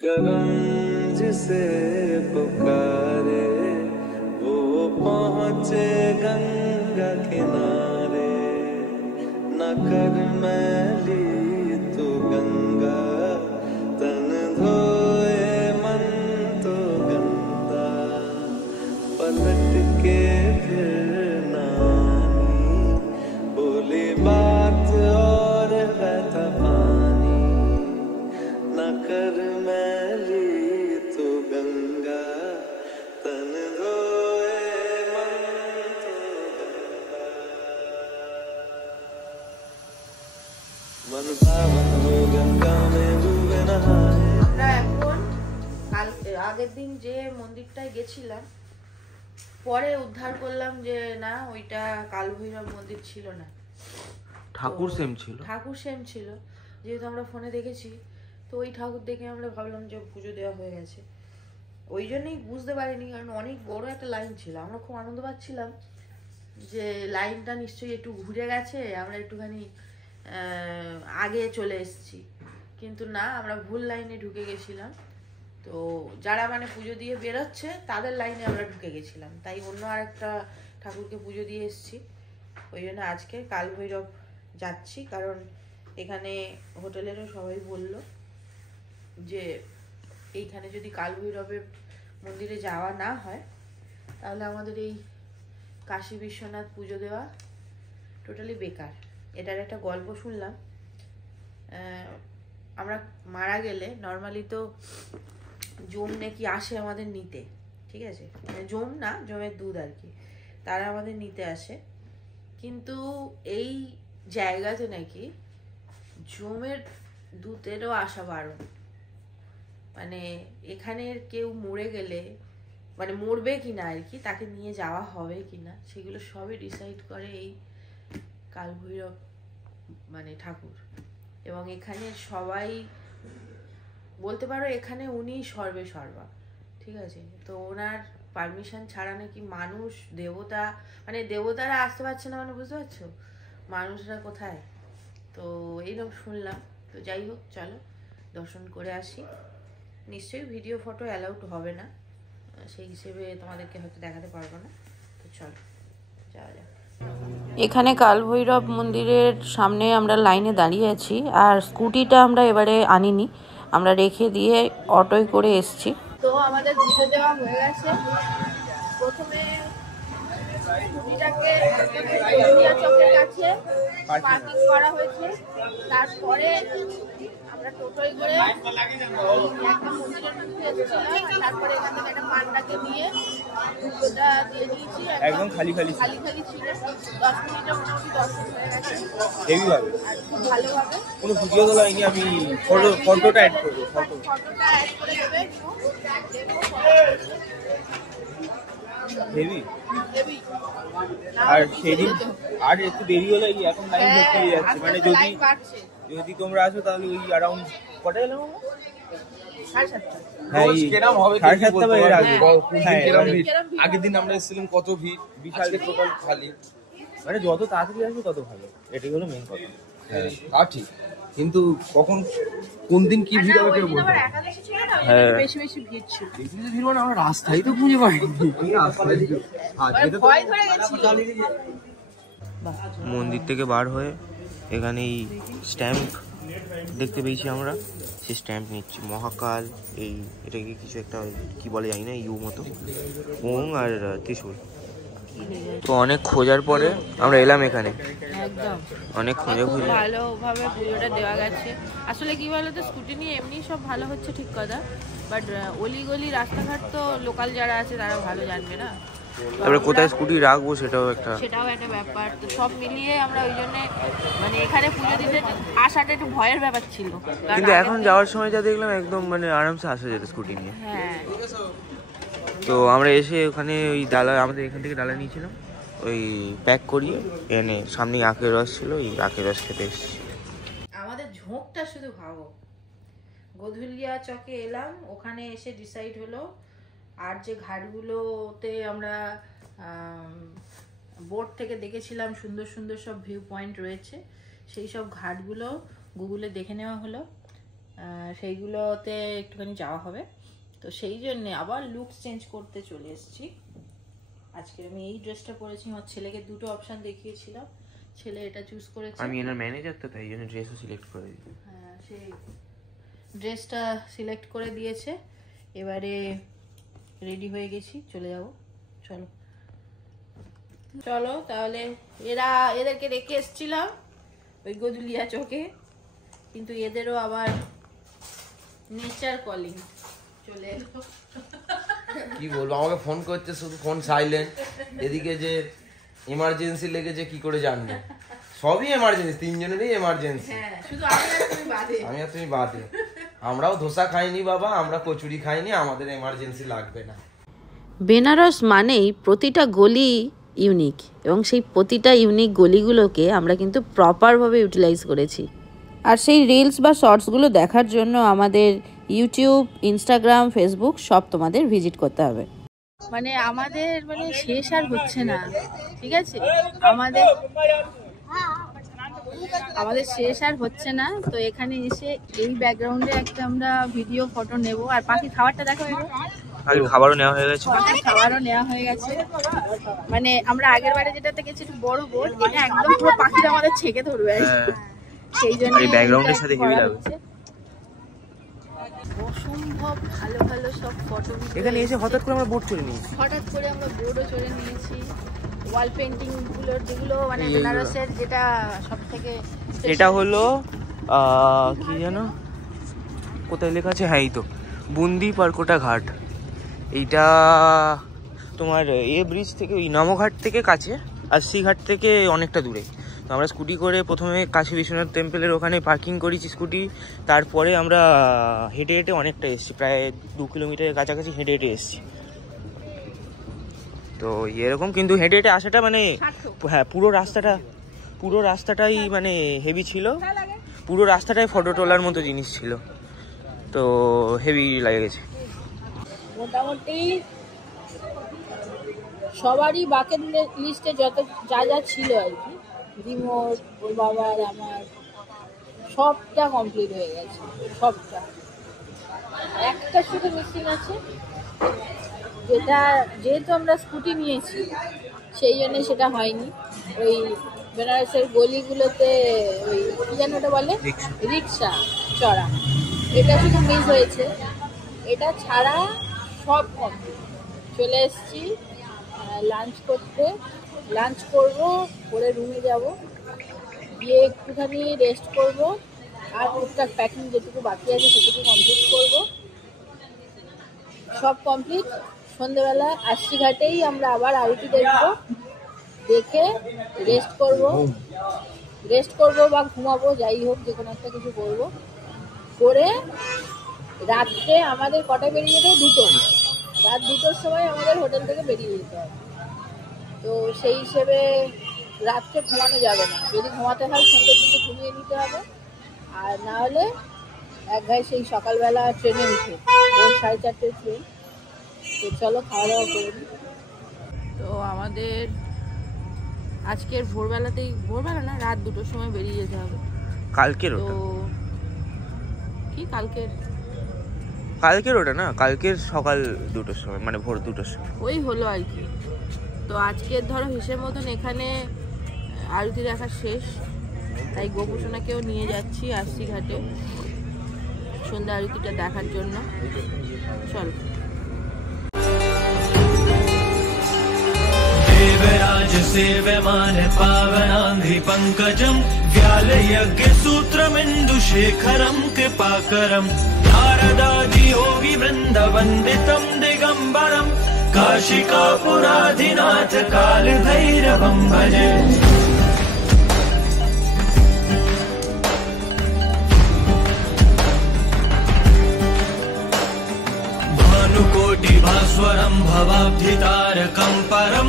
गगन जिसे पुकारे वो पहुँचे गंगा किनारे, न कर मैली तू गंगा, तन धोए मन तो गंदा, पलट के फिर नानी, बोली बात और बहता पानी, न कर मैली तू गंगा, तन धोए मन तो गंगा। मन पावन हो गंगा में डूबे नहाए। আমরা এখন কাল আগের দিন যে মন্দিরটায় গেছিলাম, পরে উদ্ধার করলাম যে না, ওইটা কালভৈরব মন্দির ছিল না, ঠাকুর সেম ছিল। ঠাকুর সেম ছিল, যেহেতু আমরা ফোনে দেখেছি। তো ওই ঠাকুর দেখে আমরা ভাবলাম যে পুজো দেওয়া হয়ে গেছে, ওই জন্যই বুঝতে পারিনি, কারণ অনেক বড় একটা লাইন ছিল। আমরা খুব আনন্দ পাচ্ছিলাম যে লাইনটা নিশ্চয়ই একটু ঘুরে গেছে, আমরা একটুখানি আগে চলে এসেছি, কিন্তু না, আমরা ভুল লাইনে ঢুকে গেছিলাম। তো যারা মানে পুজো দিয়ে বেরোচ্ছে তাদের লাইনে আমরা ঢুকে গেছিলাম, তাই অন্য আরেকটা ঠাকুরকে পুজো দিয়ে এসেছি। ওই জন্য আজকে কালভৈরব যাচ্ছি, কারণ এখানে হোটেলেরও সবাই বলল যে এইখানে যদি কালভৈরবের মন্দিরে যাওয়া না হয় তাহলে আমাদের এই কাশী বিশ্বনাথ পুজো দেওয়া টোটালি বেকার। এটার একটা গল্প শুনলাম, আমরা মারা গেলে নর্মালি তো জম নাকি আসে আমাদের নিতে, ঠিক আছে, মানে জম না, জমের দুধ আর কি, তারা আমাদের নিতে আসে। কিন্তু এই জায়গাতে নাকি জমের দুধেরও আসা বারণ, মানে এখানের কেউ মরে গেলে, মানে মরবে কিনা আর কি, তাকে নিয়ে যাওয়া হবে কিনা, সেগুলো সবই ডিসাইড করে এই কালভৈরব মানে ঠাকুর। এবং এখানে সবাই বলতে পারো এখানে উনি সর্বে সর্বা, ঠিক আছে। তো ওনার পারমিশন ছাড়া নাকি মানুষ, দেবতা, মানে দেবতারা আসতে পারছে না, মানে বুঝতে পারছো, মানুষরা কোথায়। তো এইরকম শুনলাম। তো যাই হোক, চলো দর্শন করে আসি। নিশ্চয়ই ভিডিও ফটো অ্যালাউড হবে না, সেই হিসেবে তোমাদেরকে হয়তো দেখাতে পারবো না। তো চলো যাওয়া যাক। এখানে কালভৈরব মন্দিরের সামনে আমরা লাইনে দাঁড়িয়ে আছি, আর স্কুটিটা আমরা এবারে আনিনি, আমরা রেখে দিয়ে অটোয় করে এসছি। তো আমাদের পুজো দেওয়া হয়ে গেছে। প্রথমে স্কুটিটাকে চকের কাছে পার্কিং করা হয়েছে, তারপরে আমরা টোটোয় করে একটা মন্দিরের মধ্যে এসেছিলাম, তারপরে এখান থেকে একটা পান্ডাকে নিয়ে পুজোটা দিয়ে দিয়েছি। একদম খালি খালি ছিল, 10 মিনিটের মোটামুটি দর্শন হয়ে গেছে হেভিভাবে, আর খুব ভালোভাবে। কোনো ভিডিও তো লাইনি, আমি ফটোটা অ্যাড করবো, ফটোটা অ্যাড করে দেবে। হেভি হেভি, আর সেদিন আর একটু দেরি হলে এখন লাইন ভর্তি হয়ে যাচ্ছে, মানে যদি তোমরা আসো তাহলে ওই অ্যারাউন্ড কটা এলাম, 7:30। আগের দিন আমরা এসেছিলাম কত ভিড়, বিশাল টোটাল খালি, মানে যত তাড়াতাড়ি আসবে তত ভালো, এটাই হলো মেন কথা। হ্যাঁ তা ঠিক, কিন্তু কখন কোন দিন কি ভিড় হবে কেউ বলতে পারে। হ্যাঁ বেশি বেশি ভিড় ছিল, বেশি বেশি ভিড় মানে আমরা রাস্তায় তো খুঁজে পাইনি, ভয় ধরে গেছিল। মন্দির থেকে বার হয়ে এখানে এই স্ট্যাম্প দেখতে পেয়েছি আমরা, সেই স্ট্যাম্প নিচ্ছি। মহাকাল, এই এটাকে কিছু একটা কি বলে জানি না, ইউ মতো, ওং আর ত্রিশূল। তো অনেক খোঁজার পরে আমরা এলাম এখানে, একদম অনেক খুঁজে খুঁজে ভালোভাবে পুজোটা দেওয়া গেছে। আসলে কি বলতো, স্কুটি নিয়ে এমনি সব ভালো হচ্ছে ঠিক কথা, বাট অলিগলি রাস্তাঘাট তো লোকাল যারা আছে তারা ভালো জানবে না, তারপরে কোথায় স্কুটি রাখবো সেটাও একটা ব্যাপার। তো সব মিলিয়ে আমরা ওই জন্য মানে এখানে পুজো দিতে আসাটা একটু ভয়ের ব্যাপার ছিল, কিন্তু এখন যাওয়ার সময় যা দেখলাম একদম মানে আরামসে আসা যেত স্কুটি নিয়ে। হ্যাঁ, তো আমরা এসে ওখানে ওই ডালা, আমাদের এখান থেকে ডালা নিয়েছিলাম, ওই প্যাক করিয়ে এনে সামনে আখের রস ছিল, ওই আখের রস খেতে এসেছি। আমাদের ঝোঁকটা শুধু ভাবো, গোধুলিয়া চকে এলাম, ওখানে এসে ডিসাইড হলো আর যে ঘাটগুলোতে আমরা বোট থেকে দেখেছিলাম সুন্দর সুন্দর সব ভিউ পয়েন্ট রয়েছে, সেই সব ঘাটগুলো গুগলে দেখে নেওয়া হলো। সেইগুলোতে একটুখানি যাওয়া হবে। তো সেই জন্যে আবার লুকস চেঞ্জ করতে চলে এসেছি। আজকে আমি এই ড্রেসটা পরেছি, আমার ছেলেকে দুটো অপশান দেখিয়েছিলাম, ছেলে এটা চুজ করেছে। আমি এনার ম্যানেজার তো তাই জন্য ড্রেসও সিলেক্ট করে দিই। হ্যাঁ, সেই ড্রেসটা সিলেক্ট করে দিয়েছে। এবারে রেডি হয়ে গেছি, চলে যাব। চলো চলো তাহলে। এদেরকে রেখে এসেছিলাম ওই গজুলিয়া চোখে, কিন্তু এদেরও আবার নেচার কলিং চলে এলো। কি বলবো, আমাকে ফোন করছে, শুধু ফোন সাইলেন্ট। এদিকে যে এমার্জেন্সি লেগেছে কি করে জানবে, সবই এমার্জেন্সি, তিনজনেরই এমার্জেন্সি। শুধু আমি আর তুমি বাদে। আমরাও ধোসা খাইনি বাবা, আমরা কচুরি খাইনি, আমাদের এমার্জেন্সি লাগবে না। বেনারস মানেই প্রতিটা গলি ইউনিক, এবং সেই প্রতিটা ইউনিক গলিগুলোকে আমরা কিন্তু প্রপারভাবে ইউটিলাইজ করেছি। আর সেই রিলস বা শর্টসগুলো দেখার জন্য আমাদের ইউটিউব, ইনস্টাগ্রাম, ফেসবুক সব তোমাদের ভিজিট করতে হবে। মানে আমাদের শেষ আর হচ্ছে না, ঠিক আছে? আমাদের শেষ আর হচ্ছে না। তো এখানে এসে এই ব্যাকগ্রাউন্ডে একটা আমরা ভিডিও ফটো নেব। আর পাখি খাবারটা দেখো, খাবারও নেওয়া হয়ে গেছে। খাবারও নেওয়া হয়ে গেছে। মানে আমরা আগের বারে যেটাতে গেছি একটু বড় বোট, এটা একদম পুরো পাখিরা আমাদের ছেকে ধরবে, সেই জন্য ব্যাকগ্রাউন্ডের সাথে হেভি লাগছে। অসম্ভব ভালো ভালো সব ফটো এখানে এসে হঠাৎ করে আমরা বোট চড়ে নিয়েছি। আমরা বোটও চড়ে নিয়েছি। ওয়াল পেন্টিং গুলোর যেগুলো মানে বেনারসের যেটা সব থেকে, এটা হলো কি জানো কোথায় লেখা আছে, হ্যাঁ এই তো বুন্দি পারকোটা ঘাট। এইটা তোমার ব্রিজ থেকে, ওই নমঘাট থেকে কাছে, আর ঘাট থেকে অনেকটা দূরে। তো আমরা স্কুটি করে প্রথমে কাশী বিশ্বনাথ টেম্পলের ওখানে পার্কিং করেছি স্কুটি, তারপরে আমরা হেঁটে হেঁটে অনেকটা এসেছি, প্রায় 2 কিলোমিটারের কাছাকাছি হেঁটে হেঁটে এসেছি। তো এরকম কিন্তু হেঁটে হেঁটে আসাটা মানে হ্যাঁ পুরো রাস্তাটাই মানে হেভি ছিল, পুরো রাস্তাটাই ফটো তোলার মতো জিনিস ছিল, তো হেভি লাগে গেছে। মোটামুটি সবারই বাকেট লিস্টে যা যা ছিল আর কি, রিমোট, ওর বাবার, আমার সবটা কমপ্লিট হয়ে গেছে। সবটা, একটা শুধু মিসিং আছে, যেহেতু আমরা স্কুটি নিয়েছি সেই জন্য সেটা হয়নি। ওই বেনারসের গলিগুলোতে ওই কি যেন ওটা বলে, রিক্সা চড়া, এটা শুধু মিস হয়েছে। এটা ছাড়া সব কমপ্লিট। চলে এসেছি লাঞ্চ করতে, লাঞ্চ করব, করে রুমে যাব, গিয়ে একটুখানি রেস্ট করব, আর টুকটাক প্যাকিং যেটুকু বাকি আছে সেটুকু কমপ্লিট করব। সব কমপ্লিট। সন্ধ্যেবেলা আশি ঘাটেই আমরা আবার আরতি দেখব, দেখে রেস্ট করব বা ঘুমাবো, যাই হোক যে কোনো একটা কিছু করবো। করে রাত্রে আমাদের কটা বেরিয়ে যেতে, 2টো, রাত 2টোর সময় আমাদের হোটেল থেকে বেরিয়ে যেতে হবে। তো সেই হিসেবে রাত্রে ঘুমানো যাবে না, যদি ঘুমাতে হয় সন্ধ্যের দিকে ঘুমিয়ে নিতে হবে, আর না হলে এক ভাই সেই সকালবেলা ট্রেনে উঠে, ভোর 4:30 ট্রেন। তো চলো খাওয়া দাওয়া করে নিই। তো আমাদের আজকের ভোরবেলা না, রাত 2টোর সময় বেরিয়ে যেতে হবে। কালকের ওটা না, কালকের সকাল 2টোর সময়, মানে ভোর 2টোর সময় ওই হলো আর কি। তো আজকের ধরো হিসেব মতন এখানে আরতি দেখা শেষ, তাই গোপুসোনাকেও নিয়ে যাচ্ছি আশি ঘাটে সন্ধ্যা আরতিটা দেখার জন্য। চল। देवराज सेव्यमान पावनांघ्रि पंकजं व्यालयज्ञ सूत्रमिन्दुशेखरं कृपाकरं नारदादि योगी वृन्दवन्दितं दिगम्बरं काशिकापुराधिनाथ कालभैरवं भजे। भानुकोटिभास्वरं भवाब्धितारकं परं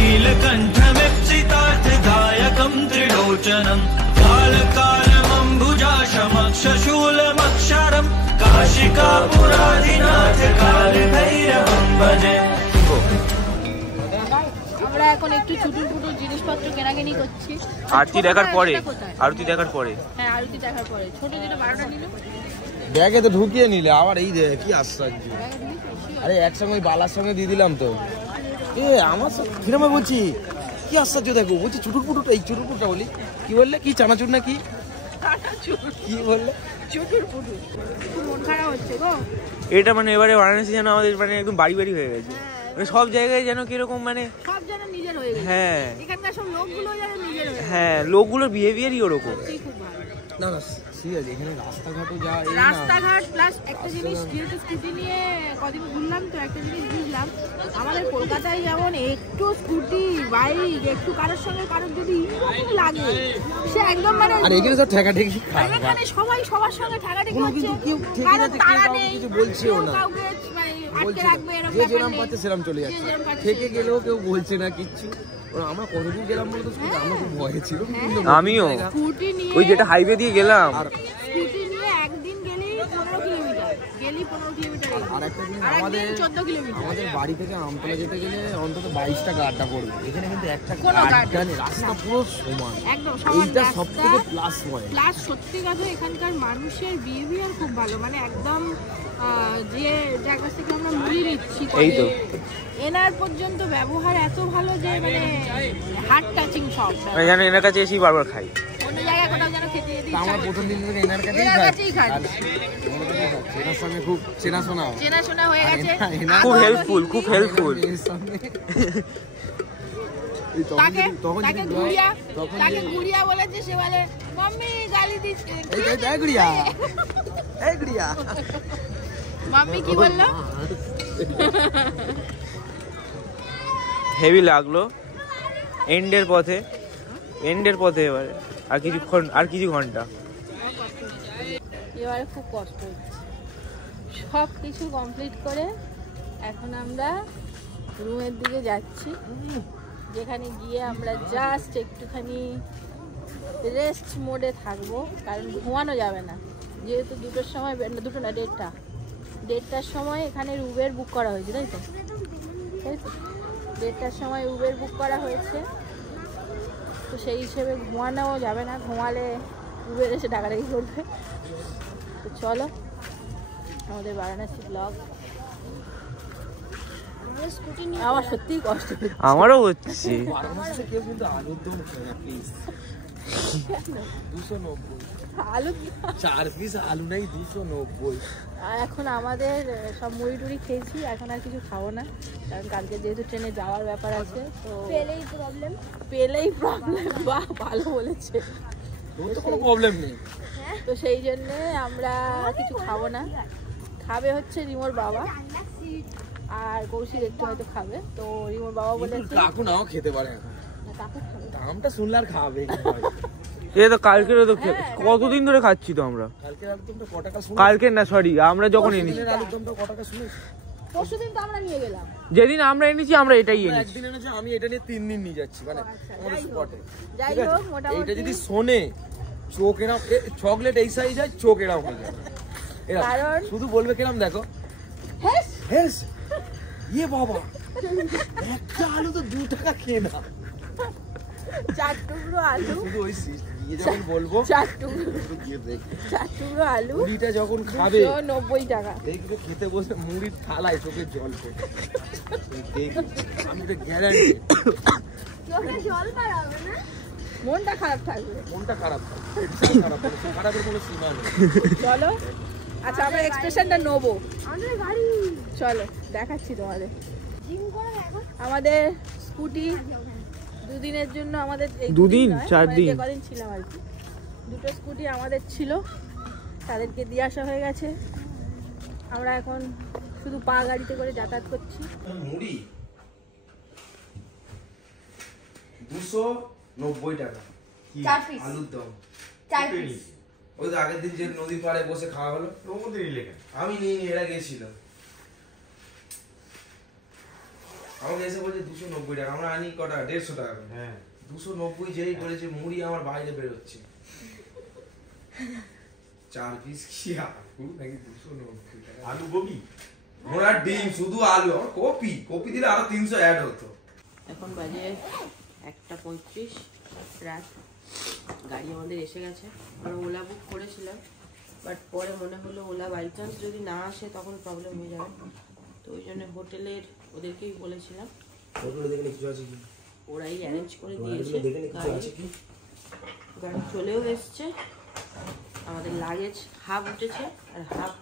नीलकण्ठमीप्सितार्थदायकं त्रिलोचनं कालकालमम्बुजाशमक्षशूलमक्षरं काशिकापुराधिनाथ कालभैरवं भजे। আমরা এখন একটু ছুটুর ফুটুর জিনিসপত্র কেনাকানি করছি। আরতি দেখার পরে হ্যাঁ, আরতি দেখার পরে ছোট যেটা 12টা নিল ব্যাগে তো ঢুকিয়ে নিলে আবার এই যে কি আশ্চর্য। আরে একসঙ্গে ওই বালার সঙ্গে দিয়ে দিলাম তো। এ আমার কিরম বলছি কি আশ্চর্য দেখো, বলছি চুটুর পুটুরটা, এই চুটুর পুটুরটা বলি কি বললে, কি চানাচুর না কি কি বললে? এটা মানে এবারে বারাণসী যেন আমাদের মানে একদম বাড়ি বাড়ি হয়ে গেছে, মানে সব জায়গায় যেন কিরকম মানে সব যেন নিজের হয়ে গেছে। হ্যাঁ এখানকার সব লোকগুলো যেন নিজের হয়ে গেছে। হ্যাঁ, লোকগুলোর বিহেভিয়ারই ওরকম। খুব ভালো না না ঠিক আছে, এখানে রাস্তাঘাটও যা এই না, রাস্তাঘাট প্লাস একটা জিনিস, যেহেতু স্কুটি নিয়ে কদিন ঘুরলাম তো একটা জিনিস বুঝলাম, আমাদের কলকাতায় যেমন একটু স্কুটি বাইক একটু কারোর সঙ্গে কারোর যদি এরকম লাগে সে একদম মানে, আর এখানে তো ঠেকাঠেকি এখানে সবাই সবার সঙ্গে ঠাকাঠাকি কোনো হচ্ছে, কিছু কেউ ঠেকে কারোর যাচ্ছে, কেউ তাড়া কাউকে নেই, কিছু বলছেও কেউ না। কাউকে মানে আটকে বলছে রাখবে এরকম যে ব্যাপার যেরকম নেই। পাচ্ছে সেরকম চলে যাচ্ছে, যেরকম পাচ্ছে থেকে গেলেও কেউ বলছে না কিচ্ছু। আমরা কতদূর গেলাম বলতো, আমরা খুব ভয়ে ছিল কিন্তু আমিও স্কুটি নিয়ে ওই যেটা হাইওয়ে দিয়ে গেলাম, স্কুটি নিয়ে একদিন গেলেই 15 কিলোমিটার, গেলেই 15 কিলোমিটার, আর একটা জিনিস আর আমাদের একদিন 14 কিলোমিটার। আমাদের বাড়ি থেকে আমতলা যেতে গেলে অন্তত 22টা গাড্ডা পড়বে, এখানে কিন্তু একটা কোনো গাড্ডা নেই, রাস্তা পুরো সমান। একদম সমান এইটা রাস্তা। সব থেকে প্লাস পয়েন্ট। প্লাস সত্যি কথা এখানকার মানুষের বিহেভিয়ার খুব ভালো, মানে একদম যে যার কাছ থেকে আমরা মুড়ি নিচ্ছি এই তো। এনার পর্যন্ত ব্যবহার এত ভালো যে মানে হার্ট টাচিং সব, মানে যেন এনার কাছে এসেই বারবার খাই। অন্য জায়গায় কোথাও যেন খেতে যেতে ইচ্ছা আমার করছে। প্রথম দিন থেকে এনার কাছেই এনার খাই, কাছেই খাই। আর এনার সঙ্গে খুব চেনাশোনা। চেনাশোনা হয়ে গেছে, এনার- খুব আদৌ হেল্পফুল, খুব হিন্দি- হেল্পফুল। এর সঙ্গে এই তাকে তখন তাকে যদি গুড়িয়া তখন তাকে গুড়িয়া বলেছে, সে বলে মাম্মি গালি দিচ্ছে, এই গুড়িয়া, এই গুড়িয়া। মাম্মি কি বললো? হেভি লাগলো এন্ডের পথে এবারে আর কিছু ঘন্টা। এবারে খুব কষ্ট হচ্ছে, সব কিছু কমপ্লিট করে এখন আমরা রুমের দিকে যাচ্ছি, যেখানে গিয়ে আমরা জাস্ট একটুখানি রেস্ট মোডে থাকবো, কারণ ঘুমানো যাবে না, যেহেতু 2টোর সময়, 2টো না 1:30টার সময় এখানে উবের বুক করা হয়েছে, তাই তো 1:30টার সময় উবের বুক করা হয়েছে, তো সেই হিসেবে ঘুমানোও যাবে না, ঘুমালে উবের এসে ডাকাডাকি করবে। তো চলো আমাদের বারাণসী ব্লগ। আমার সত্যিই কষ্ট হচ্ছে, আমারও হচ্ছে। বারাণসীতে কেউ কিন্তু আলুর দম খায় না, প্লিজ। 290 আলু 4 পিস আলু নাই, 290। এখন আমাদের সব মুড়ি টুড়ি খেয়েছি, এখন আর কিছু খাবো না, কারণ কালকে যেহেতু ট্রেনে যাওয়ার ব্যাপার আছে, তো পেলেই প্রবলেম। বাহ, ভালো বলেছে। তোর তো কোনো প্রবলেম নেই। তো সেই জন্যে আমরা কিছু খাবো না, খাবে হচ্ছে রিমোর বাবা আর কৌশিক একটু হয়তো খাবে, তো রিমোর বাবা বলেছে কাকু নাও খেতে পারে এখন, কাকু খাবে। দামটা শুনলে আর খাবে না। এ তো কালকেরও তো কতদিন ধরে খাচ্ছি তো আমরা। কালকে আলুদমটা ক টাকা শুনে, কালকের না, সরি, আমরা যখন এনেছি, আলুদমটা ক টাকা শুনে, পরশুদিন তো আমরা নিয়ে গেলাম। যেদিন আমরা এনেছি আমরা এটাই এনেছি। একদিন এনেছে, আমি এটা নিয়ে 3 দিন নিয়ে যাচ্ছি, মানে আমাদের স্পটে। যাই ঠিক আছে, হোক, মোটামুটি এইটা যদি শোনে চোখ এরাম, চকলেট এই সাইজ হয়, চোখ এরাম হয়ে যাবে, এরম। কারণ শুধু বলবে কিরাম দেখো, হেস হেস ইয়ে বাবা, একটা আলু তো 2 টাকা খেয়ে না, 4 টুকরো আলু, শুধু ওই দিয়ে যখন বলবো 4 টুকরো গিয়ে দেখ, 4 টুকরো আলু মুড়িটা যখন খাবে 290 টাকা। এইগুলো খেতে বসে মুড়ির থালায় চোখে জল পড়ে, আমি তো গ্যারান্টি। মনটা খারাপ থাকবে, মনটা খারাপ, খারাপের কোনো সীমা নেই। চলো। আচ্ছা, আমরা এক্সপ্রেশনটা নেবো, চলো দেখাচ্ছি তোমাদের। আমাদের স্কুটি দুদিনের জন্য, আমাদের এই দুদিন, নয়, 4 মানে দিন। যে কদিন ছিলাম আর কি, 2টো স্কুটি আমাদের ছিল, তাদেরকে দিয়ে আসা হয়ে গেছে, আমরা এখন শুধু পা গাড়িতে করে যাতায়াত করছি। মুড়ি 290 টাকা, 4 পিস, আলুর দম 4 পিস। ওই তো আগের দিন যে নদীর পাড়ে বসে খাওয়া হলো, আমি নিয়ে এরা গেছিল, আমাকে এসে বলছে 290 টাকা, আমরা আনি কটা 150 টাকা, 290 যেই বলেছে, মুড়ি আমার বাইরে বেরোচ্ছে। 4 পিস কি আলু নাকি 290 টাকা? আলু গোবি মোরা ডিম, শুধু আলু, আমার কপি দিলে আরো 300 অ্যাড হতো। এখন বাজে 1:35 রাত, গাড়ি আমাদের এসে গেছে, আমরা ওলা বুক করেছিলাম, বাট পরে মনে হলো ওলা বাই চান্স যদি না আসে তখন প্রবলেম হয়ে যাবে, তো ওই জন্য হোটেলের ওদেরকেই বলেছিলাম, ওরাই অ্যারেঞ্জ করে দিয়েছে। গাড়ি চলেও এসছে, আমাদের লাগেজ হাফ উঠেছে আর হাফ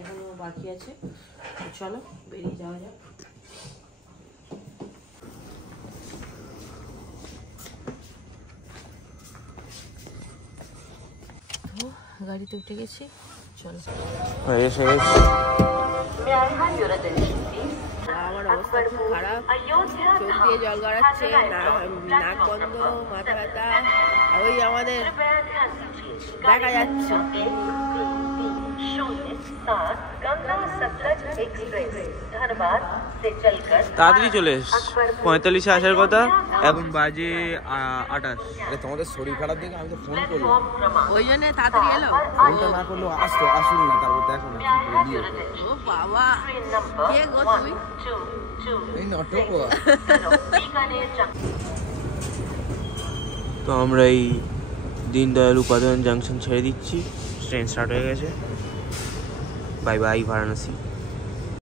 এখনো বাকি আছে। তো চলো বেরিয়ে যাওয়া যাক। তো গাড়িতে উঠে গেছি, চলো। আমার অবস্থা খুব খারাপ, চোখ দিয়ে জল গড়াচ্ছে, নাক বন্ধ, মাথা ব্যথা, ওই আমাদের দেখা যাচ্ছে। তাড়াতাড়ি চলে এস, 45-এ আসার কথা, এখন বাজে 28। আরে তোমাদের শরীর খারাপ দেখে আমি তো ফোন করলাম, ওই জন্য তাড়াতাড়ি এলো। ফোনটা না করলেও আসুন না, তারপর দেখো না ও বাবা, কে গো তুমি? এই নাটক। তো আমরা এই দীনদয়াল উপাধ্যায় জাংশন ছেড়ে দিচ্ছি, ট্রেন স্টার্ট হয়ে গেছে। Bye bye Varanasi.